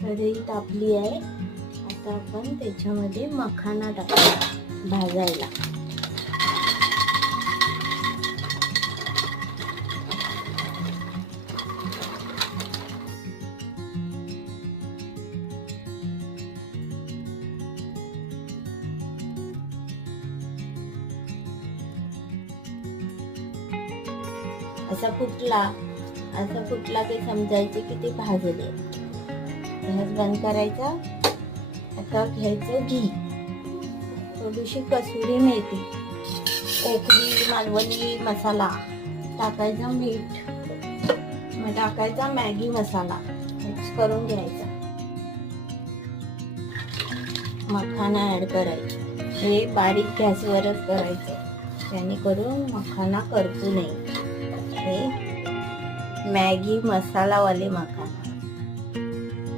कढई तापली आहे. आता आपण त्याच्यामध्ये मखाना टाकूया भाजायला. असा फुटला की समजायचे की ते भाजले. गॅस बंद करायचा. आता घ्यायचं घी, थोडीशी कसुरी मेथी, कोकणी मालवणी मसाला टाकायचा, मीठ, मग टाकायचा मॅगी मसाला, मिक्स करून घ्यायचा. मखाना ऍड करायचा. हे बारीक गॅसवरच करायचं, त्याने करून मखाना करपू नये. हे मॅगी मसालावाले मखाना.